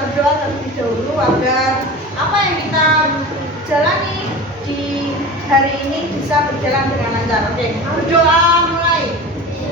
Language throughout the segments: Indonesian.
berdoa terlebih dahulu agar apa yang kita jalani di hari ini bisa berjalan dengan lancar. Oke, berdoa mulai.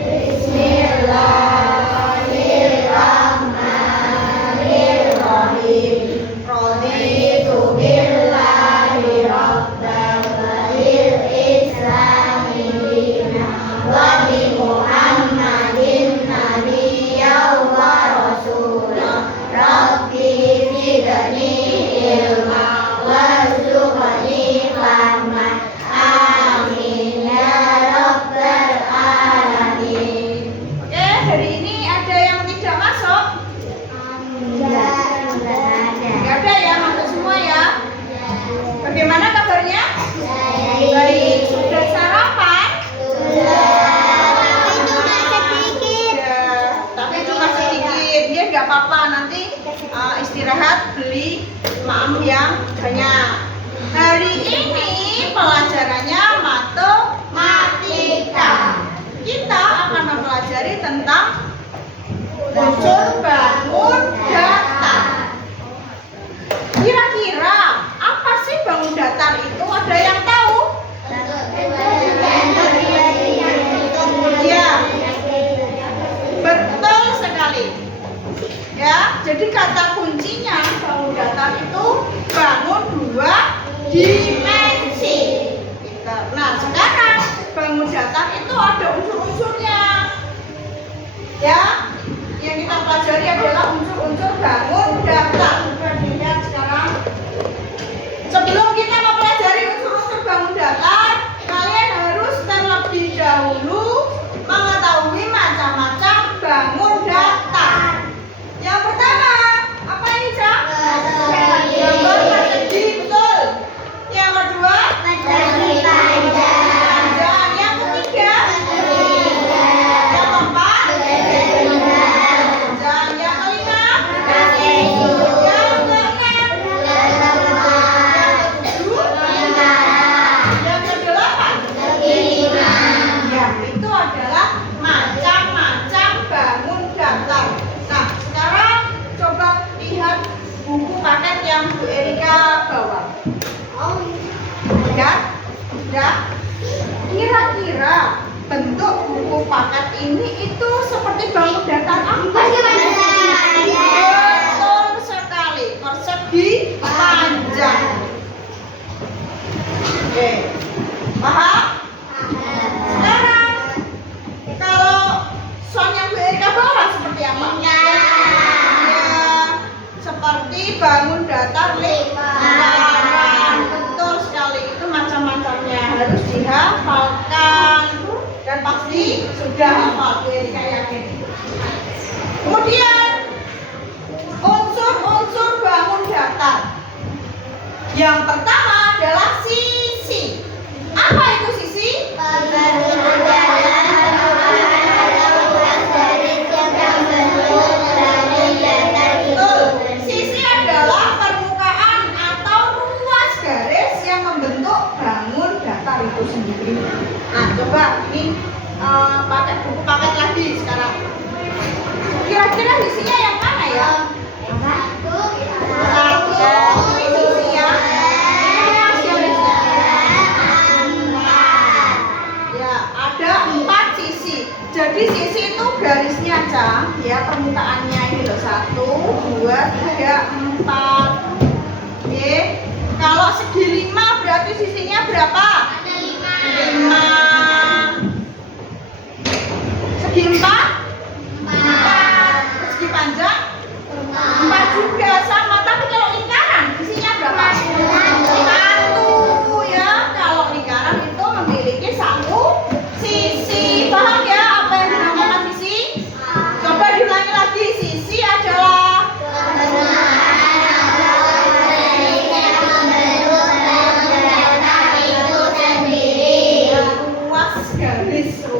Bismillahirrahmanirrahim. Raditu billahi rabban wa bil islami dinan wa bi Muhammadin nabiyyan wa rasulan. Rabbi zidni ilma warzuqni fahman. Amin ya rabbal alamin. Oke, hari ini ada yang tidak masuk? Tidak ada ya, masuk semua ya. Bagaimana kabarnya? Baik. Sudah sarapan? Tapi cuma sedikit. Ya nggak apa-apa, nanti istirahat beli maam yang banyak. Hari ini pelajarannya matematika. Kita akan mempelajari tentang unsur bangun datar. Kira-kira apa sih bangun datar itu? Ada yang tahu? Ya, betul sekali. Ya, jadi kata kuncinya bangun datar itu bangun dua dimensi. Nah, sekarang bangun datar itu ada unsur-unsurnya. Ya, yang kita pelajari adalah unsur-unsur bangun datar. Coba dilihat sekarang. Sebelum kita mempelajari unsur-unsur bangun datar, kalian harus terlebih dahulu mengetahui macam-macam bangun datar. Yang pertama, apa ini, Cak? Gambar persegi, betul. Yang kedua, persegi panjang. Yang ketiga, yang keempat, panjang. Yang kelima, yang keenam, yang ketujuh, yang kedelapan. Ya, itu adalah macam-macam bangun datar. Nah, sekarang coba lihat buku paket yang Bu Erika bawa. Lihat, ya. Kira-kira bentuk buku paket ini itu seperti bangun datar apa? Betul sekali, persegi panjang. Oke, paham? Sekarang kalau soalnya Bu Erika bawa seperti apa? Ya, seperti bangun datar lingkaran. Betul sekali, itu macam-macamnya harus dihafalkan dan pasti sudah hafal, Bu Erika yakin. Kemudian unsur-unsur bangun datar. Yang pertama adalah sisi. Apa itu sisi? Betul. Sisi adalah permukaan atau ruas garis yang membentuk bangun datar itu sendiri. Nah, coba ini pakai buku paket lagi sekarang. Kira-kira sisinya yang mana ya? Satu, sisinya. Ya, ada 4 sisi. Jadi sisi itu garisnya aja, ya, permukaannya ini loh, 1, 2, 3, 4. Oke. Kalau segi 5 berarti sisinya berapa? 5. Segi 4? 4. Segi panjang? 4 juga sama. Tapi kalau lingkaran sisinya berapa? 1, ya. Kalau lingkaran itu memiliki 1 sisi. Paham ya apa yang dinamakan sisi? Coba diulangi lagi. Sisi adalah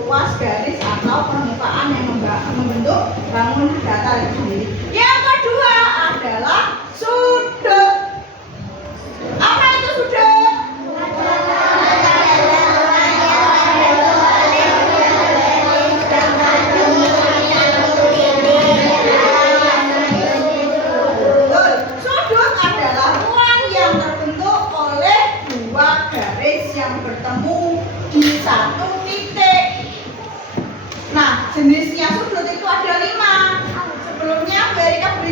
ruas garis atau permukaan yang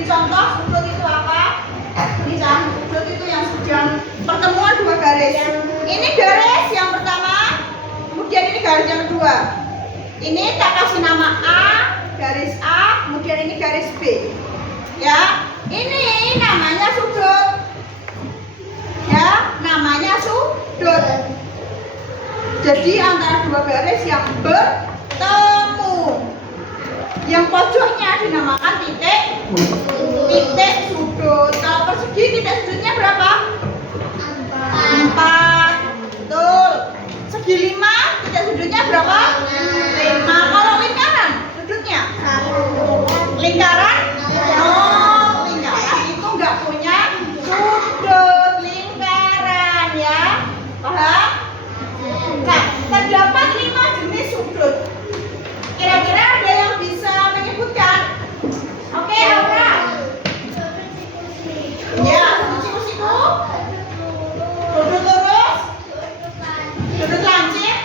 contoh sudut itu apa? Ini kan sudut itu yang sedang pertemuan dua garis. Ini garis yang pertama, kemudian ini garis yang kedua. Ini tak kasih nama A, garis A, kemudian ini garis B. Ya, ini namanya sudut. Ya, namanya sudut. Jadi antara dua garis yang bertemu. Yang pojoknya dinamakan titik sudut. Kalau persegi titik sudutnya berapa? 4. Betul. Segi 5 titik sudutnya berapa? 5. Kalau lingkaran sudutnya? Lingkaran? Oh, lingkaran itu nggak punya sudut lingkaran ya. Paham? Nah, terdapat 5 jenis sudut. Kira-kira ada yang bisa menyebutkan? Oke, Aura. Ya, sudut siku-siku. Sudut lurus. Sudut lancip.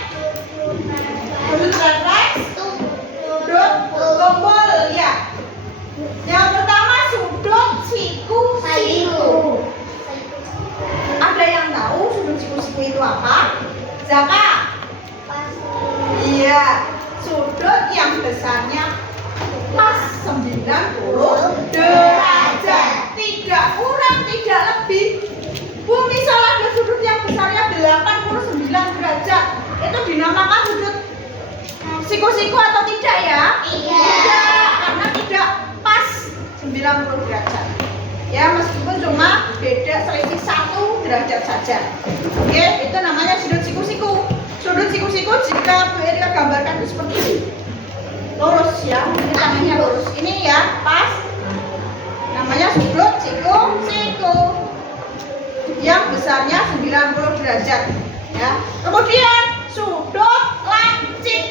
Sudut refleks. Sudut tombol, ya. Yang pertama sudut siku-siku. Ada yang tahu sudut siku-siku itu apa? Zaka? Iya, sudut yang besarnya pas 90 derajat, tidak kurang, tidak lebih. Bumi misal ada sudut yang besarnya 89 derajat, itu dinamakan sudut siku-siku atau tidak ya? Iya. Tidak, karena tidak pas 90 derajat. Ya, meskipun cuma beda selisih 1 derajat saja. Oke, itu namanya sudut siku-siku. Sudut siku-siku jika Bu Erika gambarkan itu seperti ini. Lurus ya, ini tangannya lurus. Ini ya, pas. Namanya sudut siku-siku. Yang besarnya 90 derajat. Ya. Kemudian sudut lancip.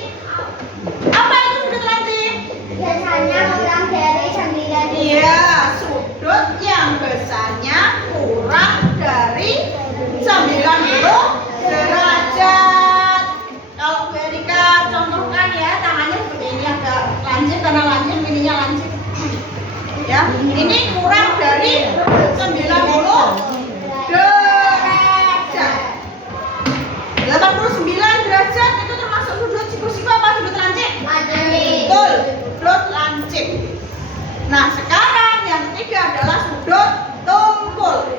Apa itu sudut lancip? Biasanya kurang dari 9. Iya, sudut yang besarnya kurang dari 90 derajat. Kalau Bu Erika contohkan ya, tangannya seperti ini, agak lancip karena lancip, ininya lancip. Ya, ini kurang dari 90 derajat. 89 derajat itu termasuk sudut siku-siku apa sudut lancip? Betul, sudut lancip. Nah, sekarang yang ketiga adalah sudut tumpul.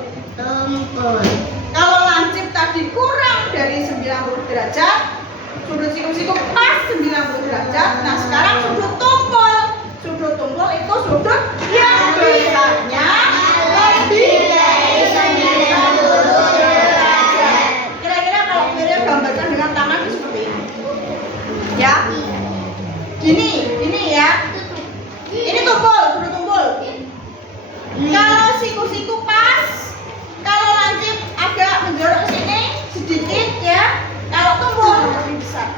Kalau lancip tadi kurang dari 90 derajat, sudut siku-siku pas 90 derajat. Nah, sekarang sudut tumpul. Sudut tumpul itu sudut yang besarnya lebih dari 90 derajat. Kira-kira kalau kita gambarkan dengan tangan itu seperti ini. Ya. Gini ya. Ini tumpul, sudut tumpul. Kalau siku-siku pas, kalau lancip agak menjorok ke sini sedikit ya. Kalau tumpul lebih besar.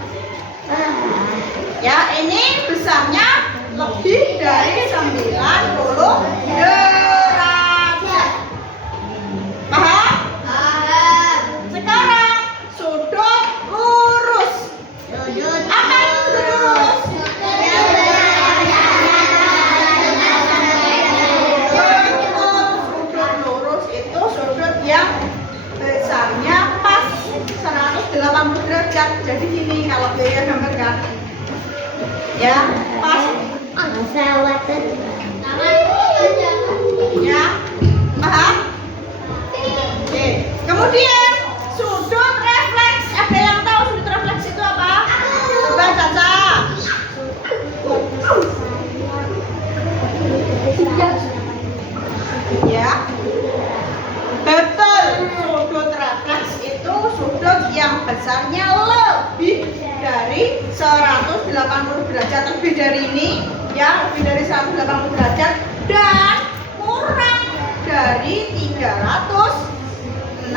Ya, ini besarnya lebih dari 90 derajat. Paham? Sekarang sudut lurus. Apa itu sudut lurus? Sudut lurus itu sudut yang besarnya pas 180 derajat. Jadi gini kalau dia gambarkan. Ya, pas. Ya, paham? Oke. Kemudian sudut refleks. Ada yang tahu sudut refleks itu apa? Coba Caca. Ya. Betul. Sudut refleks itu sudut yang besarnya lebih dari 180 derajat, lebih dari ini ya, lebih dari 180 derajat dan kurang dari 360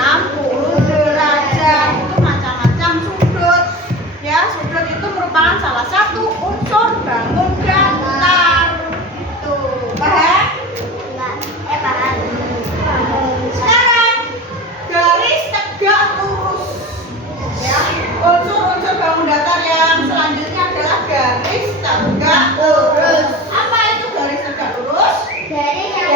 derajat. Itu macam-macam sudut ya. Sudut itu merupakan salah satu unsur bangun datar. Tuh, paham? Paham. Sekarang garis tegak lurus ya. Unsur-unsur bangun datar yang selanjutnya adalah garis tegak lurus. Apa itu garis tegak lurus? Garis yang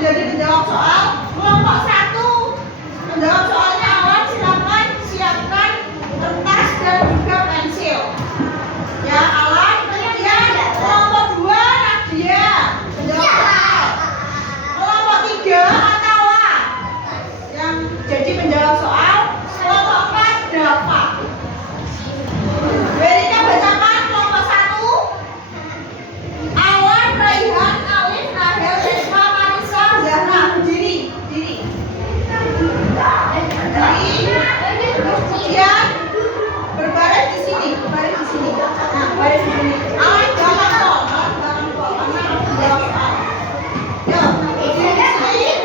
menjadi penjawab soal. Kelompok 1 menjawab soalnya Awan, silakan siapkan kertas dan juga pensil. Ya, Alan, kemudian kelompok 2 Nadia menjawab soal. Kelompok 3 Atawa yang jadi penjawab soal. Kelompok 4 Dava. Berika bacakan kelompok 1. Awan, Raihan, Alif, Nahel, Resma, Marisa, Zahra. Berdiri, berdiri. Kemudian berbaris di sini, berbaris di sini. Nah, baris di sini. Awan belakang kol, karena jawab soal. Yuk, berdiri di sini.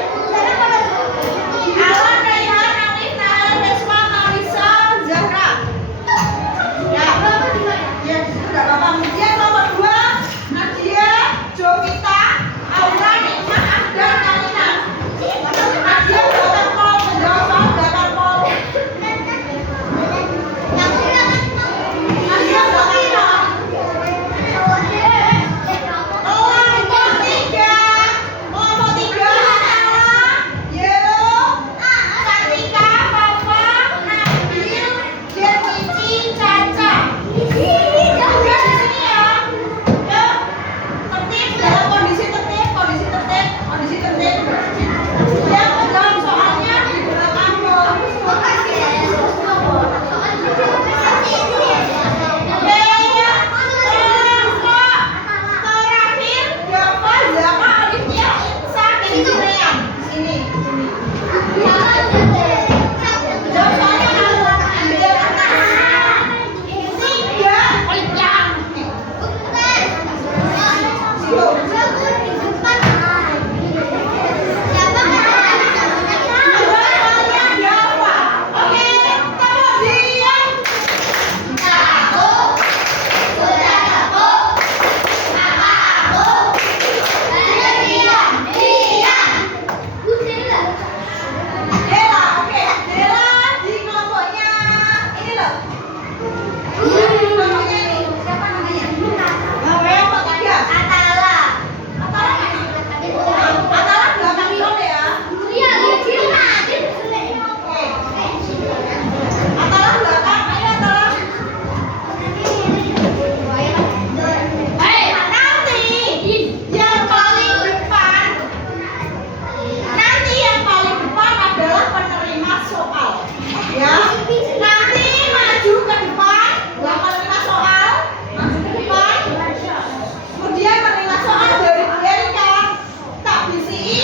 Awan, Raihan, Alif, Nahel, Resma, Marisa, Zahra. Ya, ya sudah apa-apa. Kemudian nomor 2 Nadia, Jovita, Aura, Nikmah, Abdan, Kalina. Nadia belakang kol, menjawab soal belakang kol. Nadia belakang kol. Kelompok 3 Atala, Yero, Satika, Papa, Nabil, Jermici, Caca. Udah di sini ya. Yuk, tertib dalam kondisi tertib, kondisi tertib, kondisi tertib. Yang menjawab soalnya di belakang kol. Oke ya. Terakhir Dava, Zaka, Alifia, Insa, Kenzi, Reyan. Sini, sini. Jawab soalnya ambil kertas. 3 Olivia. Situ. Dela, oke. Dela di kelompoknya ini loh. Kelompoknya ini. Siapa namanya? Kelompok 3. Atala belakang kol ya. Oke. Atala belakang, ayo Atala. Nanti yang paling depan adalah penerima soal. Ya. Nanti maju ke depan, buat penerima soal, maju ke depan. Kemudian penerima soal dari Bu Erika tak BCI,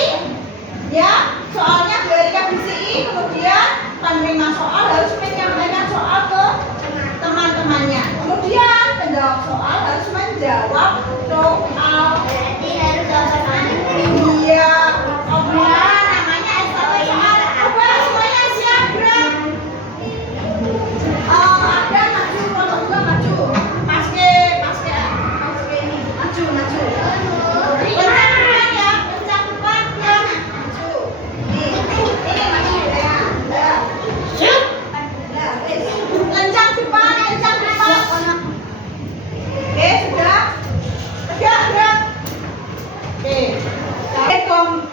ya. Soalnya Bu Erika BCI, kemudian penerima soal harus menyampaikan soal ke teman-temannya. Kemudian penjawab soal harus menjawab soal. Iya, obrolan namanya estafet soal. Coba semuanya siap, gerak. Ada maju, kelompok 2 maju. Paske ini, maju. Kencang depan ya, kencang depan ya. Maju. Ini maju ya. Ya. Ya, wis. Kencang depan. Oke, sudah. Tegak. Oke.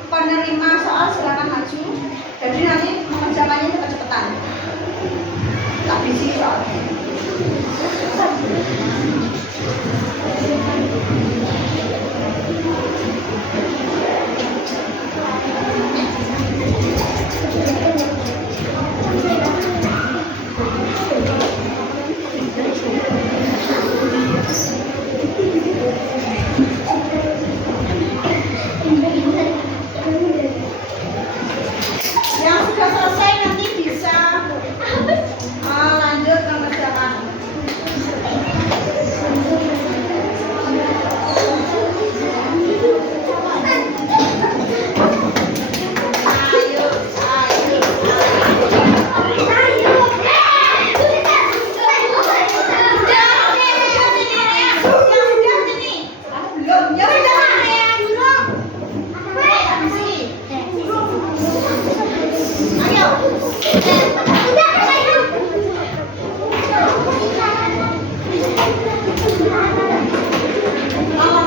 Penerima soal silakan maju. Jadi nanti mengerjakannya cepet-cepetan. Tak bisi soalnya. Yang sudah selesai nanti bisa lanjut mengerjakan. Kalau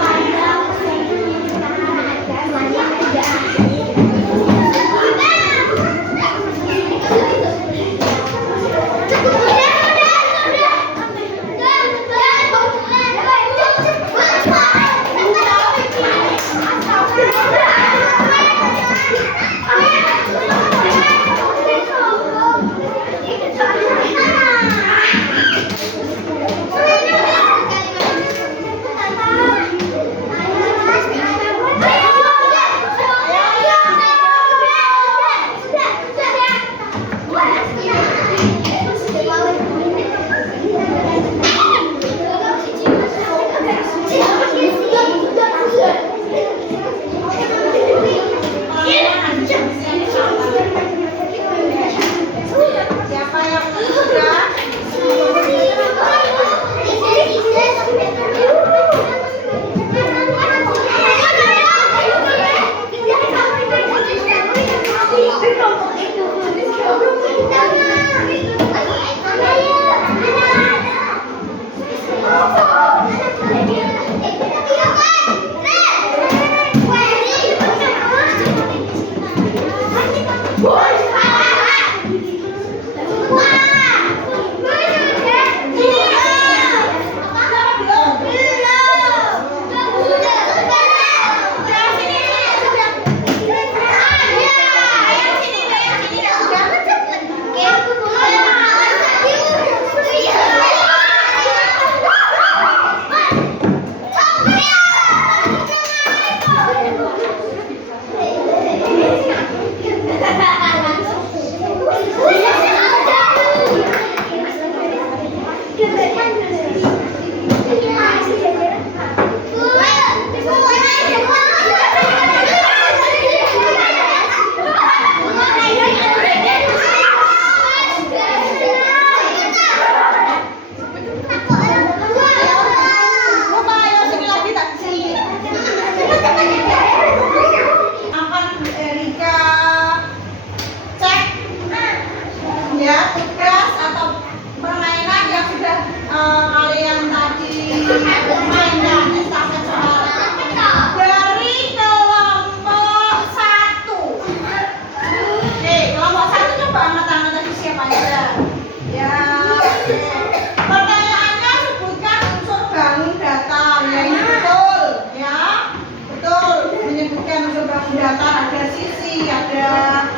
datar, ada sisi, ada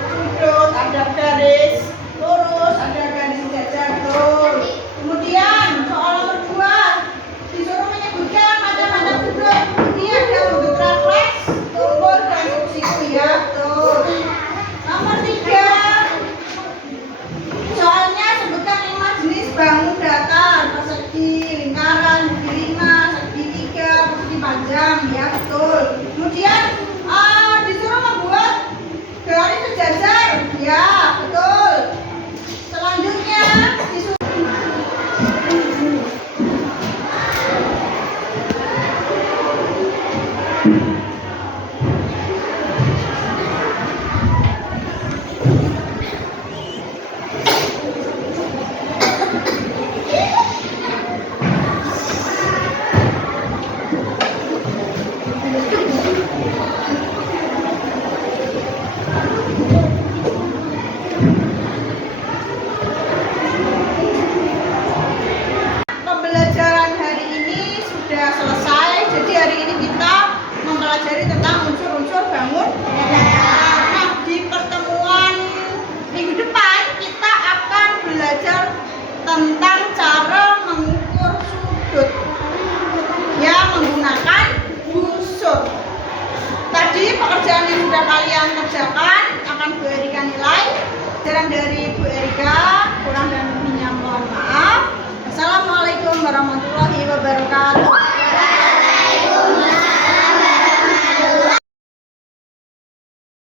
sudut, ada garis lurus, ada garis jajar tuh. Kemudian soal nomor 2 disuruh menyebutkan macam-macam sudut. Ini ada sudut refleks, tumpul, dan subsiku ya tuh. Nomor 3 soalnya sebutkan 5 jenis bangun datar: persegi, lingkaran, segitiga, segitiga, persegi panjang ya betul. Kemudian disuruh membuat garis sejajar ya betul. Selanjutnya disuruh pembelajaran hari ini sudah selesai. Jadi hari ini kita mempelajari tentang unsur-unsur bangun datar. Nah, di pertemuan minggu depan kita akan belajar tentang cara mengukur sudut yang menggunakan busur. Tadi pekerjaan yang sudah kalian kerjakan akan Bu Erika nilai. Saran dari Bu Erika, kurang dan lebihnya mohon maaf. Assalamualaikum warahmatullahi wabarakatuh.